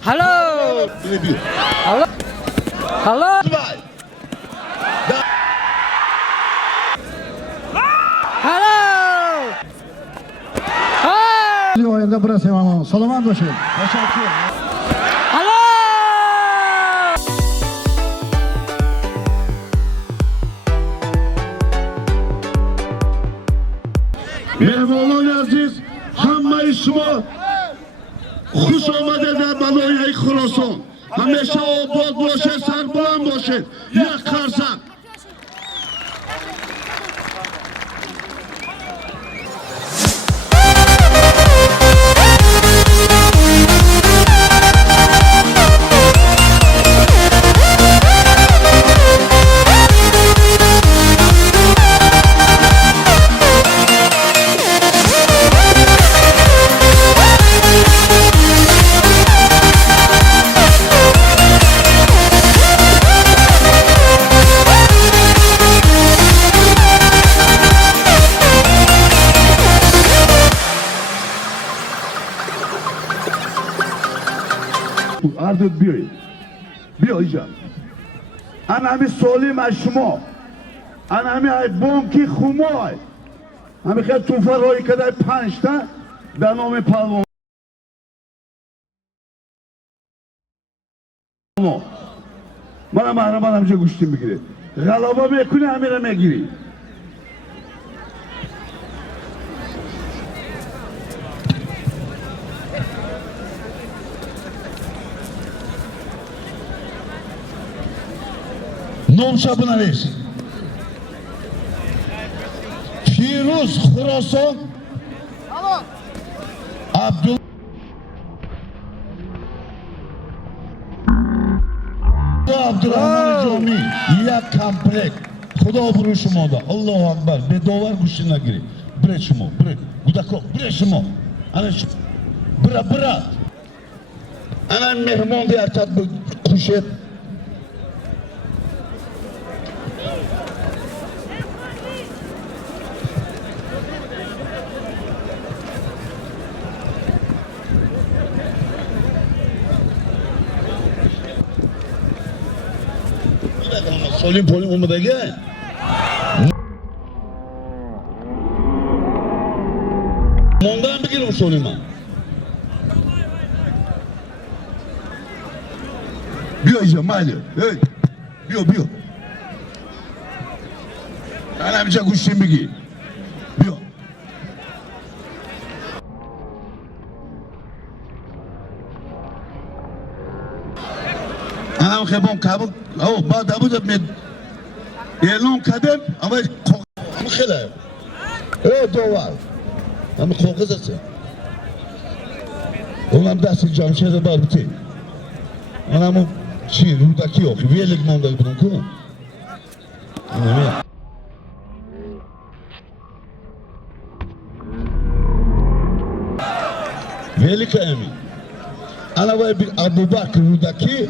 Hello. Hello. Hello. Hello. Hey. Oyunda burası imamı. Solomon başı. Teşekkür. Hello. Mehmonlar aziz, hamma şuma xush omadida baloyi Xuroson. Hamisha obod bo'lish, sarbuland bo'lish. Ya qarsan. Artık bir hocam. Anami solim aşmo. Anami ay bonki xumoy. Hami khad tufar hoy kadar 5 ta به نام پهلوان. من محرمان همچه گوشتی میگیره. غلابا میکنه همیره میگیری. نام شبونه نیست. پیروز خراسان عبدالله عبدالرحمن جامی یک کمپلک خدا برو شما دا الله اکبر به داور گوشی نگیری بره شما بره گودکو بره شما بره انا مهمان دی ارتد خوشت Solim polim olmadaki. Ondan mı geliyor Solim'a? Biyo işte mali. Hey. Biyo. Ana bir şey kuşun bir giy. Biyo. Anam khebon kabul. بعد ابوده من اعلام کردم اما خیلی دوار اما خوکز است اونم دست جامشهر بار بتی اونم چی رودکی آخی ویلک مانده بودم کنم ویلک امی انا باید bir Abubakr رودکی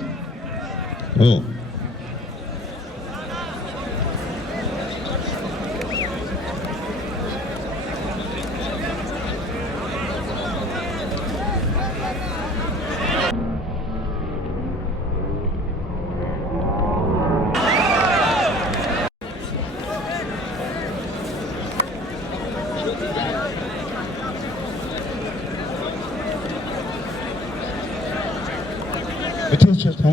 Bütün çırpma.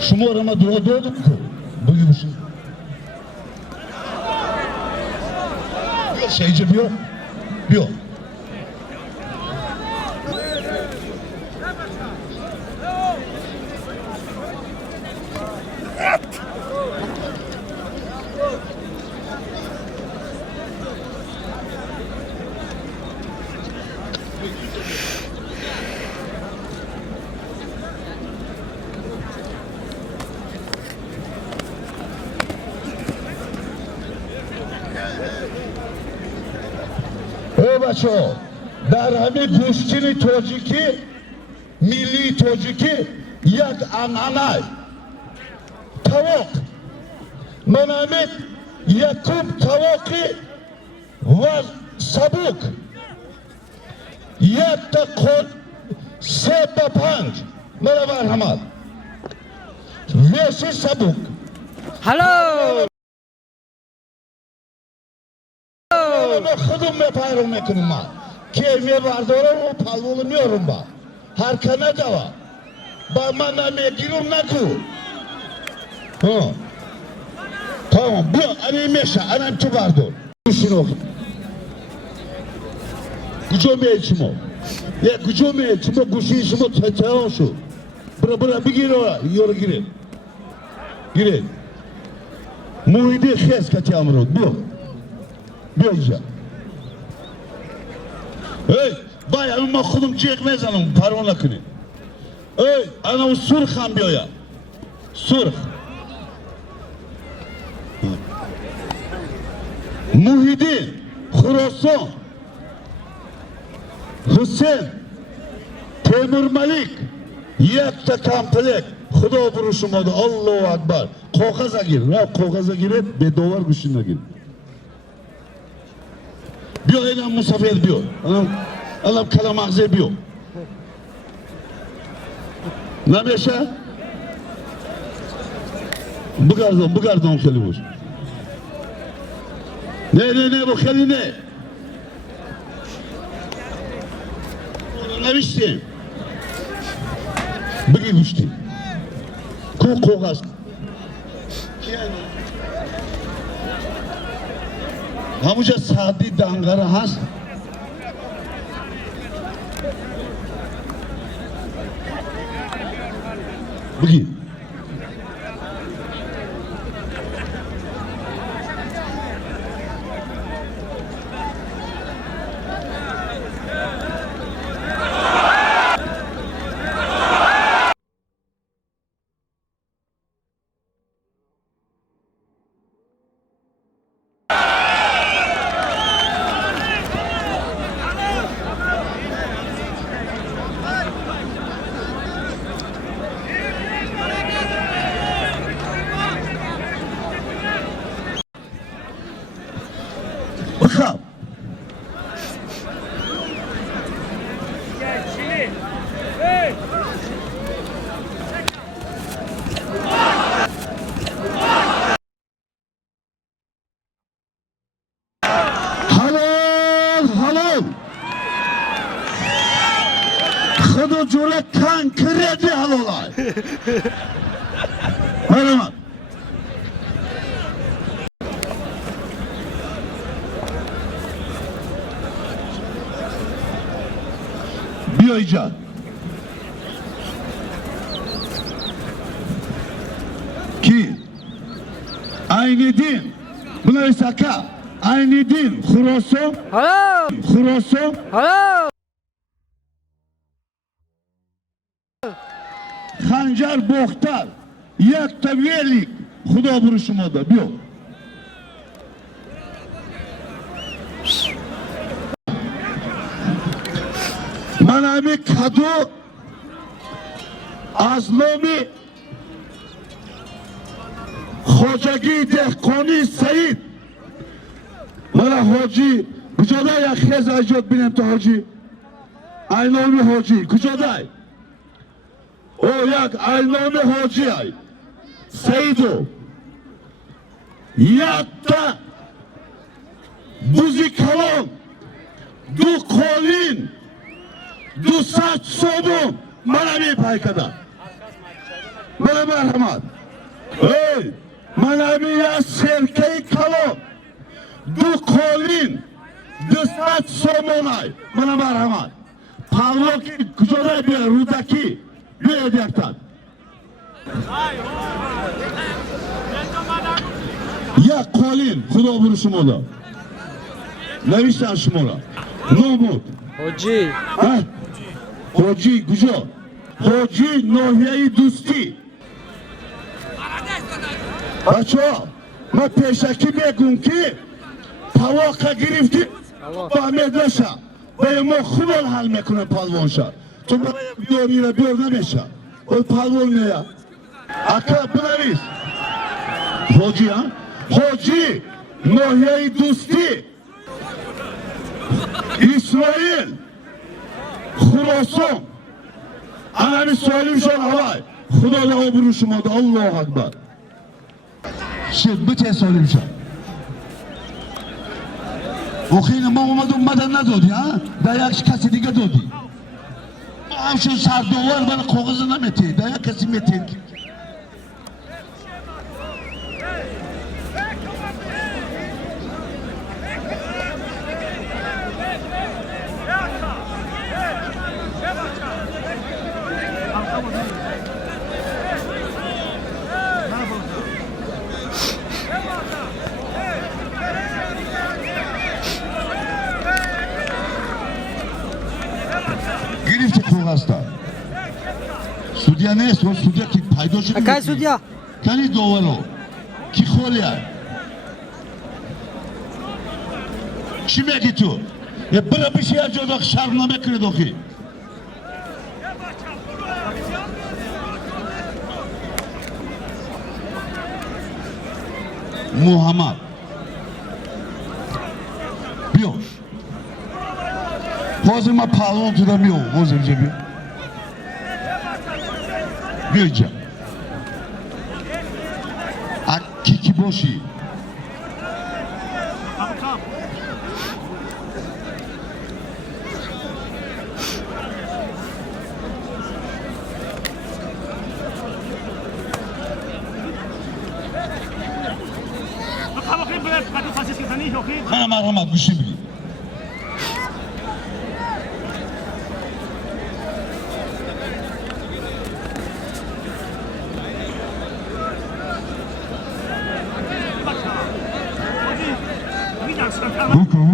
Şumu arama dua doğdum ki buyurmuşsun. Yok şeyci yok. بچه ها در همه گوشتین تاجیکی ملی تاجیکی یک انعنه تواق من همه یکوب تواقی و سبوک یک تا خود 3 تا 5 مرا مرحمت ویسی سبوک هلو من خودم میپایرم میکنم من که میبردارم و پلوله میارم با هر کنه دوا با من نمیگیرم نگو tamam bu annem yaşa annem tu vardı şunu gücüm elçimo ya gücüm elçimo güçüşümü tatağım şu bura bir gir oraya girin muhidi xes katıyamır bu böylece hey vay ama kulum çekmez hanım parona kını hey ana o surxam diyor ya surx Muhyiddin, Khurason, Hüseyin, Temur Malik, Yekta Kamplek, Xudo buruşumadı, Allahu Akbar. Kokaza gir, kokaza girip bedovar kuşuna gir. Biyo elan musafir biyo, alam kalamağze biyo. Ne meşe? Bu gardon şöyle boş. Ne bu khali ne? Naviştim. Bugün düştüm. Kokas. Hamuca saati dangara has. Bugün. Bakalım. Halal. Kıdı cüre kan kredi halolay. Merhaba. Biyoyca. Ki aynı din. Bunları saka. Aynı din. Khurason. هلو Xanjar Boxtar. Yak tabiyelik. Xudo buruşumoda. Biyo. Manami kadu az nomi Hocagi Dehqoni Said Mara Hoji kujoday akhez ajod binem to Hoji aynomi Hoji kujoday o yak aynomi Hoji ay Saido yakta buzikalon du kolin du saç sobu manami paykada bana merhamet hey manami ya serkei kalon du kolin du saç somonay bana merhamet pavloki kujoda bir rudaki bir edektan ya kolin Xudo vuruşum ola nevişten şumola nomut Hoji Hoji Gujo Hoji Nohiye Dusti بچه ها ما پیشکی میگم که تواقع گرفتیم با مدرسه و ما خوب حل میکنه پالوان شد تو بیاری را بیار نمیشه و پالوان نیا اکا بنویس حاجی ها حاجی ناحیه دوستی اسرائیل خراسان همین سوالیم شد هوای خدا لغا برو شما ده الله اکبر شد بچه سوالیم شد وخیلی ما اومدن ندادی ها در یک کسی دیگه دادی همشون سردوار برای کاغذ نمیتی در یک کسی میتی گرفتی کاغذ سودیا نیست و سودیا که پیدا شده اکای سودیا کنی داورو کی خولیه چی میگی تو برا پیش یه جا شرمنامه کنه داخی محمد بیا حاضر ما پالون تو دا میام حاضر بیا بیا اینجا کی باشی من مرحمت گوشی بگی بکن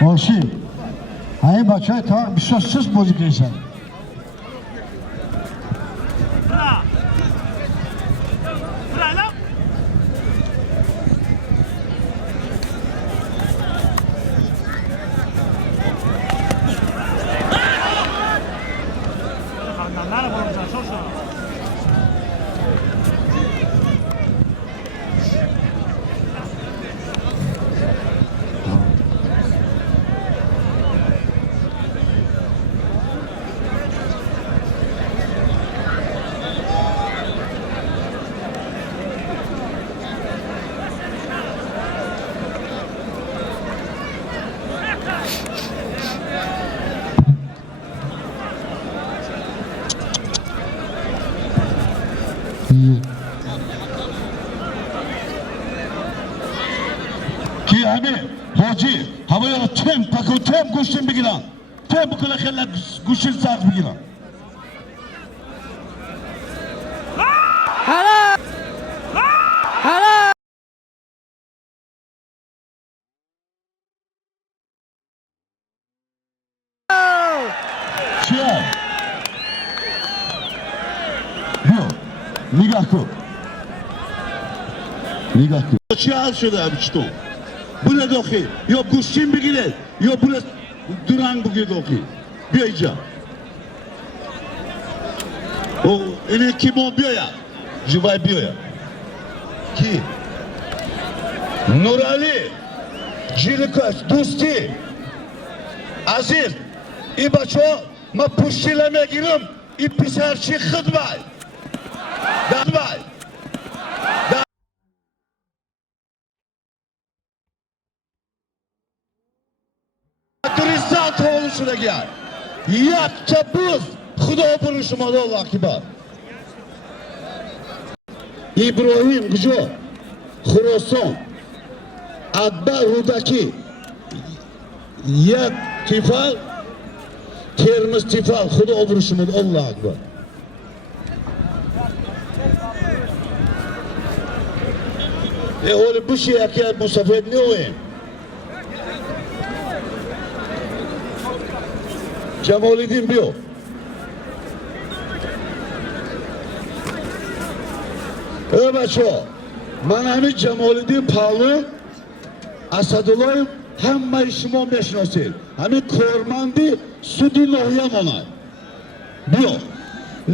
Haşim Hayır bakay ta bir sözsüz bozuk insan ki hani Hacı havaya tem kuşun bigran tem bu kadar xella kuşun sağ bigran hala hala Çiğ yok nigah kıl چی حل شده چطور؟ بونه داخل یا گوشتین بگیره یا بونه درنگ بگیر داخل بیا اینجا اینه کی ما بیاید جوای بیاید کی؟ نورالی جیلکاش دوستی عزیز این بچه ها ما پشتیله میگیرم این پسرچی خدمای دادوای turistat oluşuna gel. yakça buz Xudo buluşmadı Allah kibar. İbrahim Gıcı, Khurason, Akbar Rudaki, yak tifal, Termiz tifal, Xudo buluşmadı Allah akbar. Oğlum bu şey akıya bu sefer ne oyun? Cemaliddin biyo. Evet o. Manami Cemaliddin Pavlov Asadullah hamma ishimon beshnosil. Hami kormandi sudi nohyam ona. Biyo.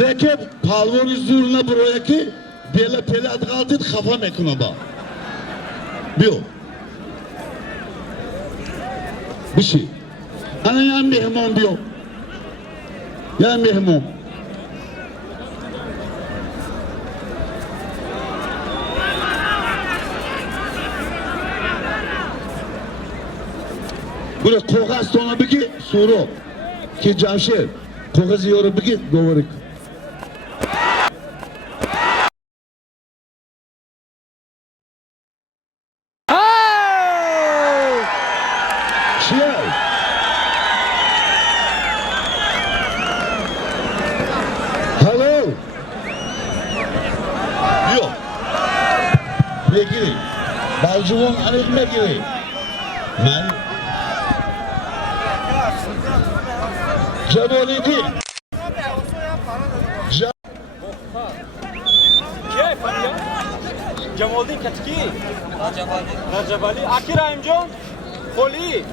Lekin Pavlovni zurna buroyaki bela pela adgaldid xafa mekuna ba. Biyo. Bir şey. Ana ya mehmon biyo. Ya mehmon. Böyle koğaz sonra bigi soru ki Cavşer koğaz yiyor bigi doğru. Şey. Hello. Yok. Begiri. Balcıvon arayıp begiri. Ben Cemaliddin. Cemaliddin Katki. Rajabali. Akir Aimjon. Kholi.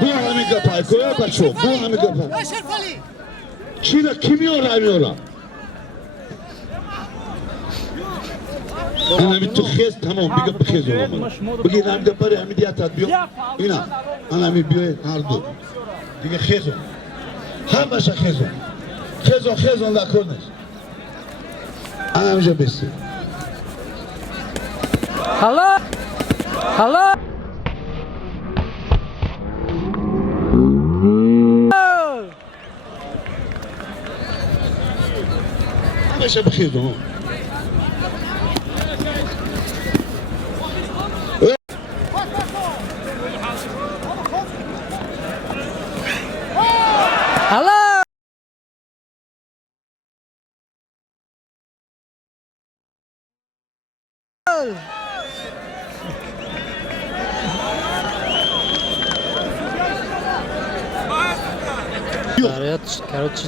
Bu hami kapay koya kaço. Bu hami kapay. Çin'e kimi yoramıyorlar? Ana bir tıkhez tamam bir kapı kez olamaz. Bugün hem de para hem de yatat biyo. İna. Ana bir biyo hardu. Diye khez ol. Hem başa khez ol. Khez ol da kornes. Ana bir besi. Hala. Hala. Başa bir kez ol. Hala.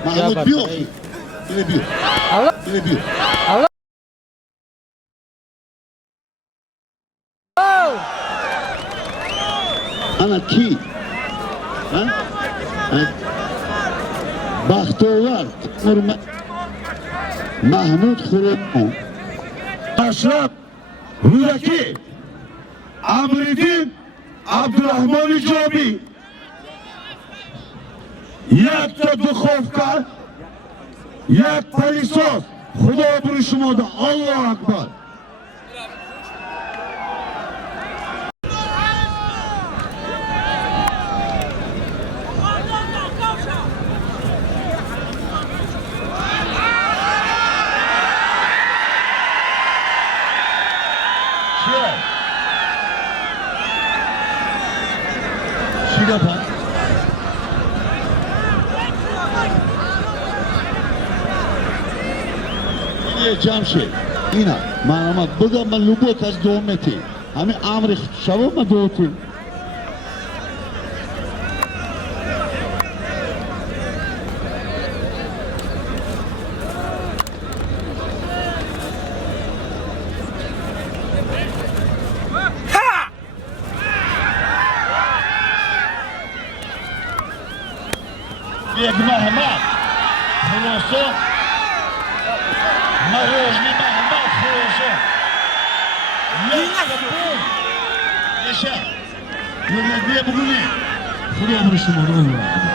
Mahmut biyo. Yine biyo. Hala. Yine biyo. Hala. Ana ki. Ha? Bahtovar. Mahmut Khurason. Aşraf. Rudaki. Amriddin. Abdurrahman Ijobi. Yakta Dukhovka. Yak Palisos. Xudo buluşmadı. Allah akbar. Şigapa. Yine Camşehir. İna. Manamat. Burada ben Lubotas doğmeti. Hani amri şavama doğutu. Як Магомад, Khurason, Marojny Магомад, Khurason. Yaşa. Yönetmeye bugün ne? Xudo buluşmadı Allah.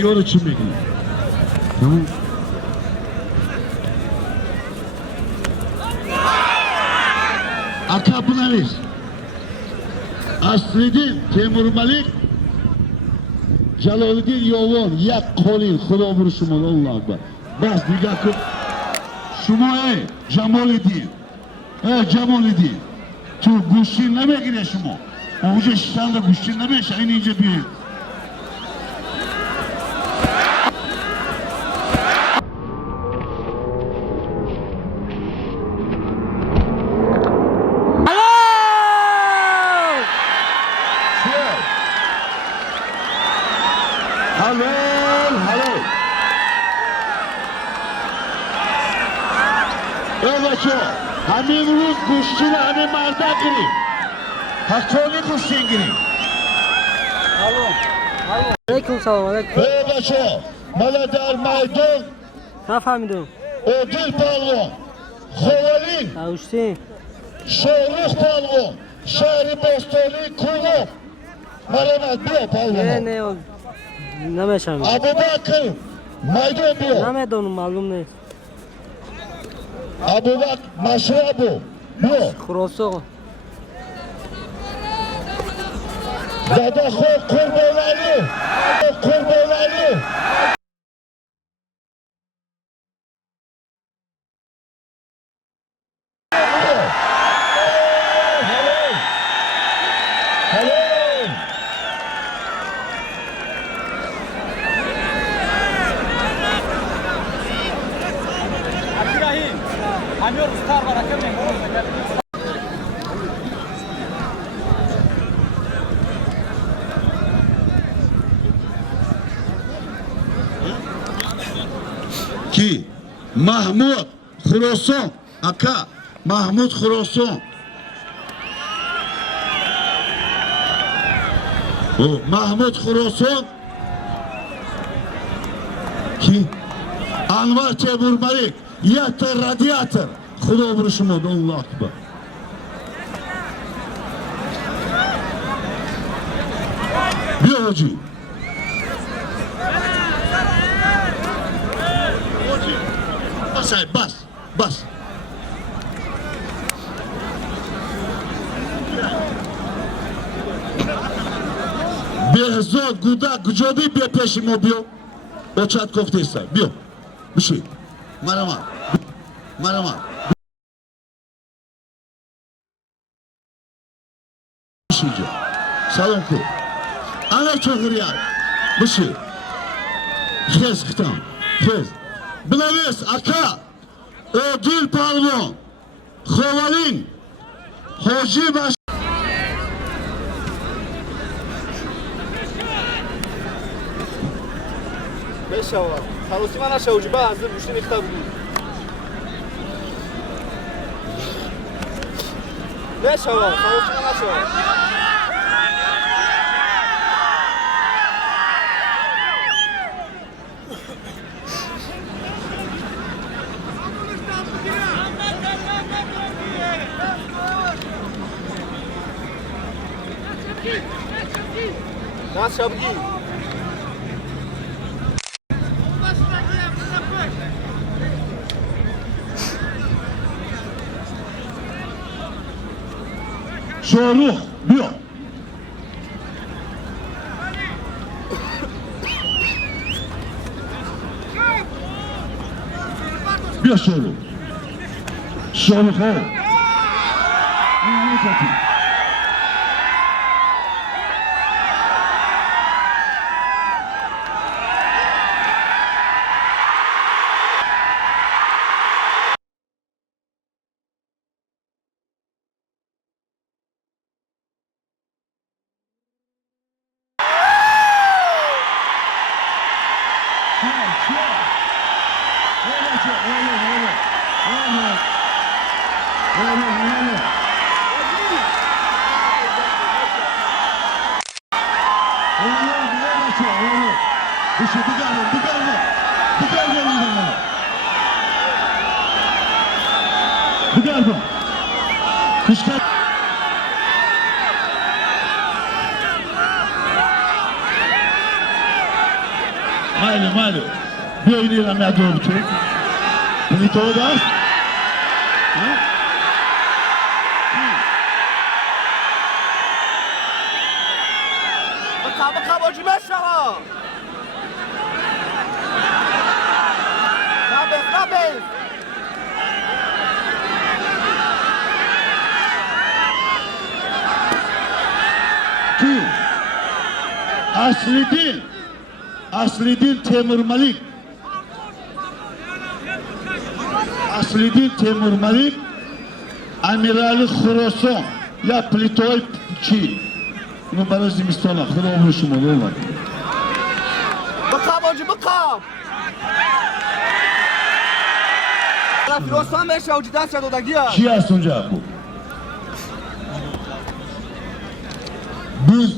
Yolu için bekliyor. Tamam. Aka Pınar. Asliddin Temur Malik. Jaloliddin Yovon. Yak Kolin. Xudo burishimol. Alloh akbar. Bas diga ko'p. Shumoy Jamoliddin. Jamoliddin. Tu go'shtin nima kerak shumo? Уже shanda go'shtin nima? Shayninja bir. Halol. Bachcho, همین روز گوشتی رو همه مردا گیریم. حقانی گوشتین گیریم. علیکم سلام علیکم. بچه، مالا در میدان نفهمیدم. عادل پالوان، خوالین، اوشتی. شاروخ پالوان، شهر باستانی کلوب. مرامت بیا پالوان. نه نمیشم. ابوبکر میدان بیا. نمیدونم معلوم نیست. ابوبکر مشربو بیا. خراسان. دادا خوب قربانی. همه روزتر برکه میکنم. کی؟ محمود خراسان اکا محمود خراسان او محمود خراسان کی؟ انور تیمور ملک یک تا رادیاتر خدا برشماد الله اکبر بیا حاجی بس بهزاد گودک گجابی بیا پیش ما بیا بچت گفته ایستای بیا بشی مرما بشی جا سلام کو انا چهریال بشی خیز ختم خیز بنویس اکا عادل پالوان خوالین حاجی باش بشوا خلاصی من شوجی با حضور گوشتی ریخته بود بشوا خلاصی من شوا Nas şabgi. شاروخ بیا بیا شاروخ ها mayli. Biyoyni ham yadrobichi. Plitova dast. Baka hoji mesha. Rabes. Kim? Asliddin Temur Malik. Asliddin Temur Malik. Amirali Xuroson. Ya Plitoy chi. Bunu bana Zimistona. Xudo olmuşum olmadı. Baka hoji baka. Firostan mesha hoji dast dodagiyar. Chi ast unja bu? Buz.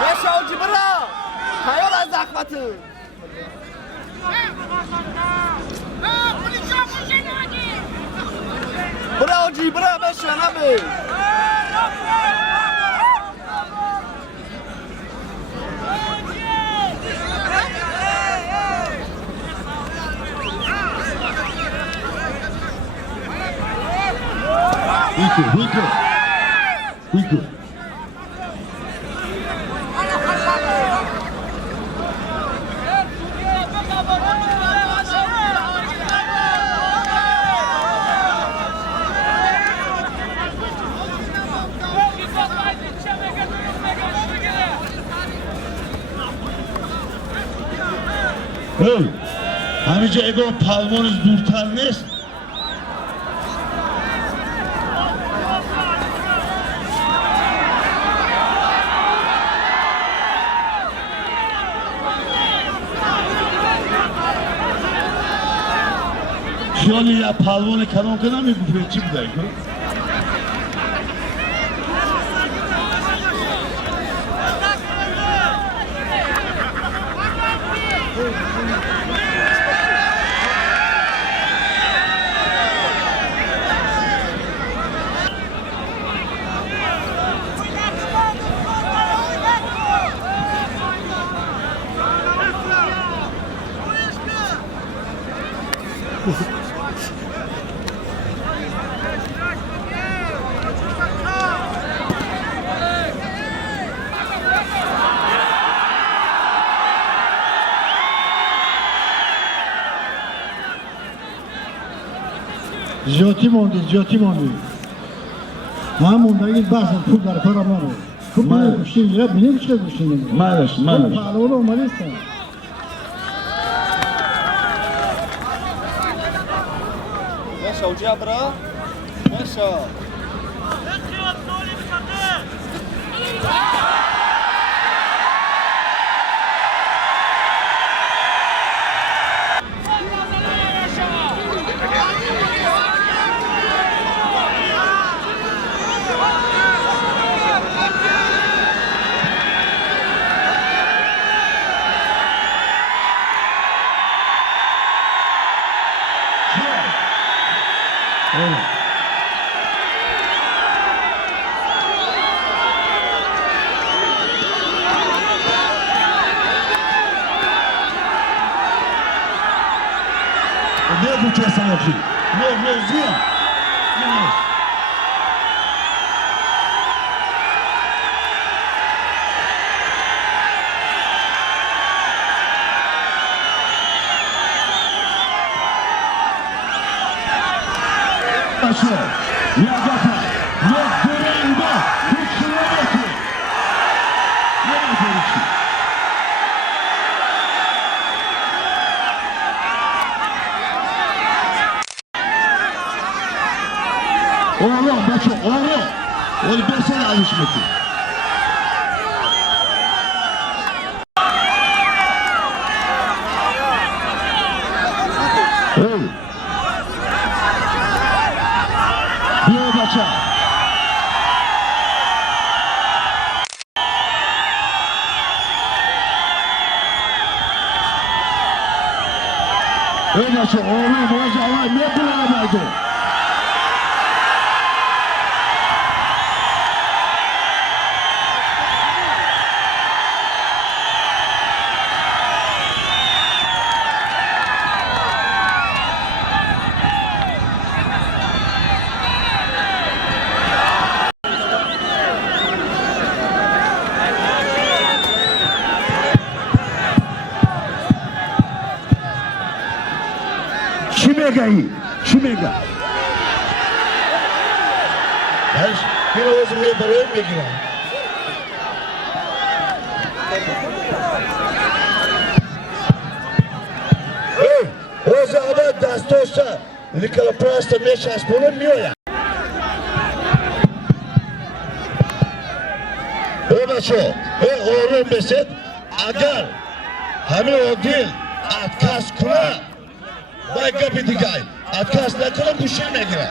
Mesha hoji bira. Hayal az zahmati. Bira hoji bira mesha nabe. Hiku. Hey, hamice ego palmoniz durtar nes? خیالی یا پالوان کنان کنم میگوفه چی بوده که؟ زیادی موندی ما موندگی بحثم پول در کار ما رو خوب بینه کشتیم جرب بینه چه کشتیم مالش پهلوان اومده است Mesha hoji bira. Mesha. Ne bu kesan yok ki? Ne ziyan? Ne? Başlıyor. Ya yapar. Ya göreyinde. Hiç şuna bakıyor. Ne yapıyor ki? Oğlum Beço, oğlum. Onu ben sana alışmışım. Hey. Bir Beço. Öyle çok oğlum hocam ne kullanamadı? Chimega. Bir ağzım ne parayı mı girer? O zaman dastosa likala prasta meşas bulunmuyor ya. O da şu. Ve oğlum beset agar hani o değil atkas kula baga bidigay atkas ne kula kuşine girer.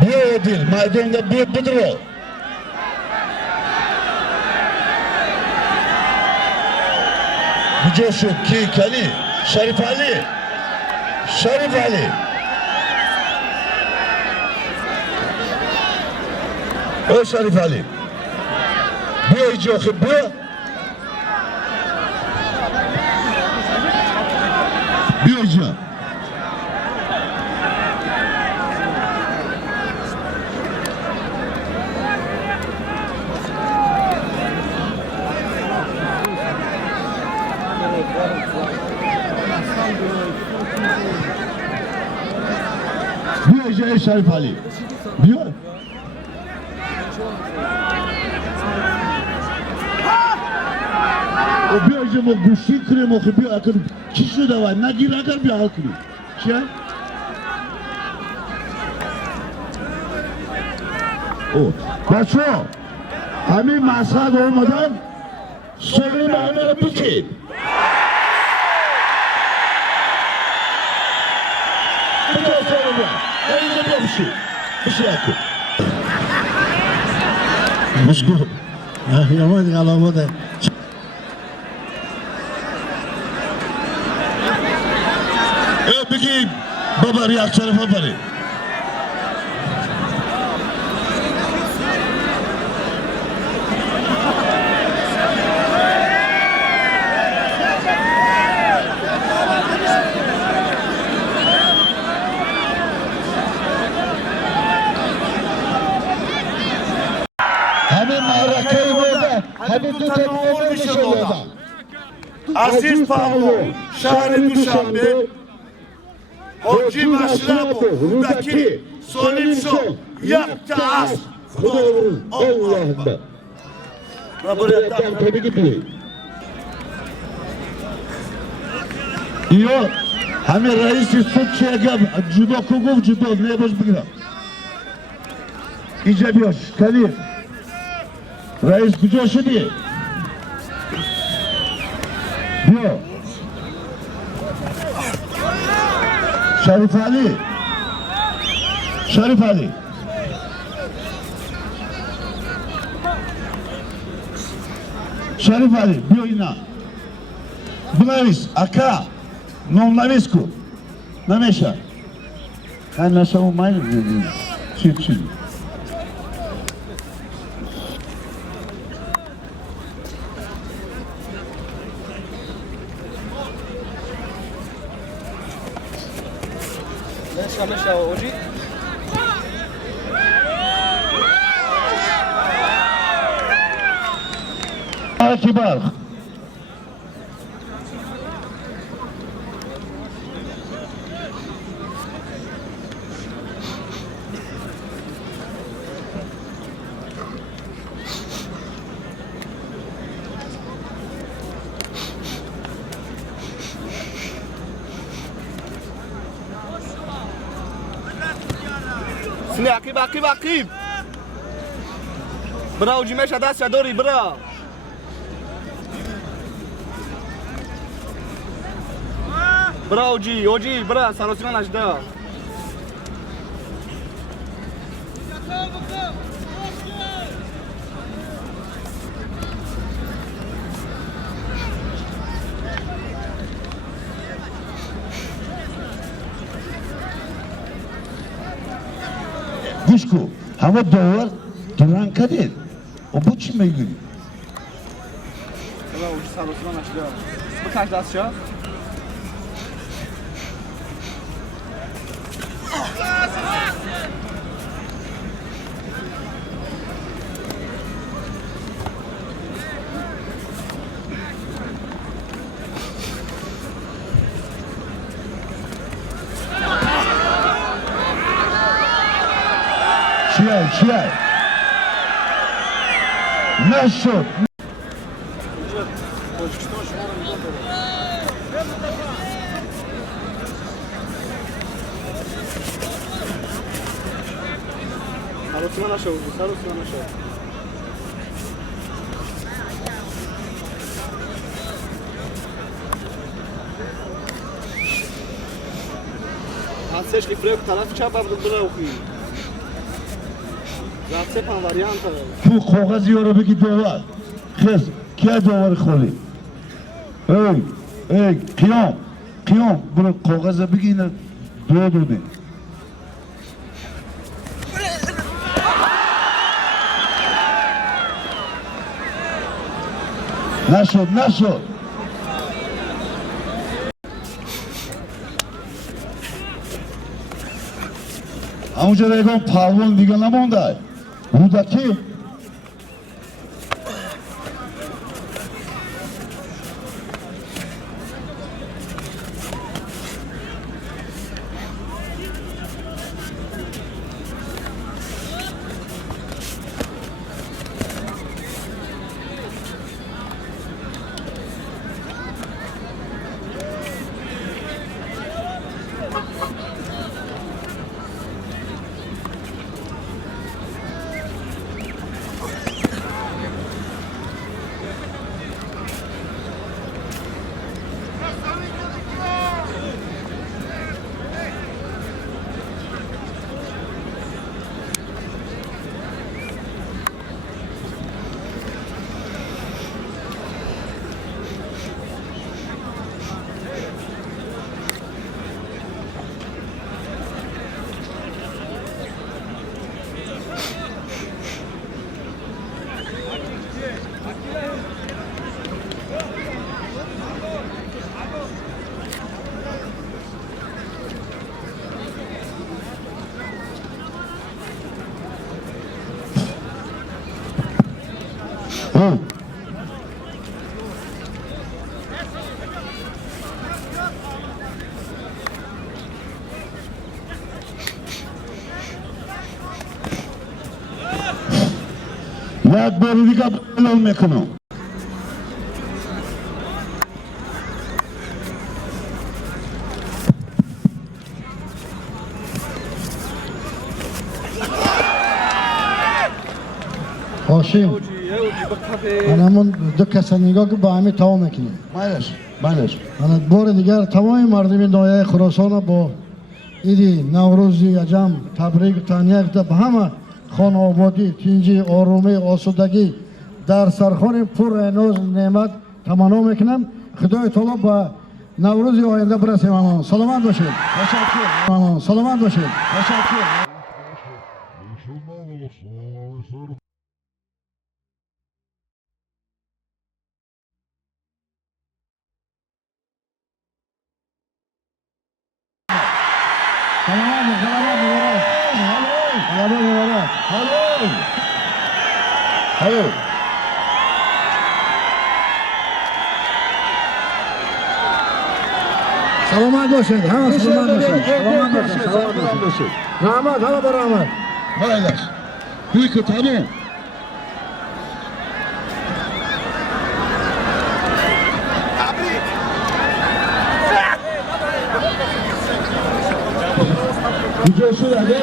Bir değil, maydanoz bir budur o. Bu coşu ki Kali, Şerif Ali. O Şerif Ali. Bu coşu bu. Bir coşu. Bir Şerif Ali. Diyor. O bir önce o güçlü krem o bir akın kişi de var. Ne girer bir akın. Şey. O. Başo. Hami masad olmadan sorun anları peki. Bir şey yapıyor. Müşkül. Yamadık alamadı. Peki baba reaksiyonu babari. Aziz Pavlo, şehri Duşanbe, Hoci Maşrabu, Rudaki, Solimşo, Yakta As, Allah'ım. Rabıriyattan tebrik ediyorum. İyo, hami reisi Türkçe'ye gel, judo kugum judo, ne boş bir gram. İyice bir hoş, Kadir. Reis gücoşu diye. Diyor. Şerif Ali. Şerif Ali, diyor ina. Blavis, aka, non lavisku. Nameša. Kaj ne samo manj, čipčini. Meša, hoji. Kibar. Sini akib. Bra, hoji meša da se dori, bra. برا اوجی برا سراسیما نشده Dişko, hava doğar, duran kadir. O bu çime gül. برا اوجی سراسیما نشده بکش دست شد Çiyay. Nasıl? سراسیما نشده سراسیما نشده هستش لیفره طرف چپ برا اوخی رفته پن واریانت تو کاغذی رو بگی دوار. خز، کیا دوار خولی؟ ای قیام برو کاغذ بگی اینه دو دی. نشد همونجا ریگان پروان دیگه نمونده رودکی یک بار دیگه بلال میکنم هاشم اوجی بکفه همون دو کسا نگاه که با همه تمام میکنیم مالش انا بار دیگر تمام مردم ناحیه خراسان با ایدی نوروزی عجم تبریک و تهنیت به همه خان آبادی تینجی آرومی آسودگی در سرخان پر انوز نعمت تمنا میکنم خدای تعالی با نوروز آینده برسیم سلامت باشید سلامت باشید Hayır. سلامت باشید همه سلامت باشید رحمت همه با رحمت Hayırlar. Büyük tamam. Gidiyorsun hadi.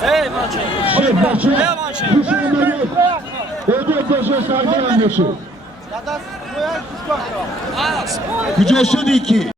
Hey maçı. Şey maçı. Ne maçı? Bu sene orada başa sardı anlaşıldı. Dadas, bu ya kuş bakıyor. Gidiyorsun iki.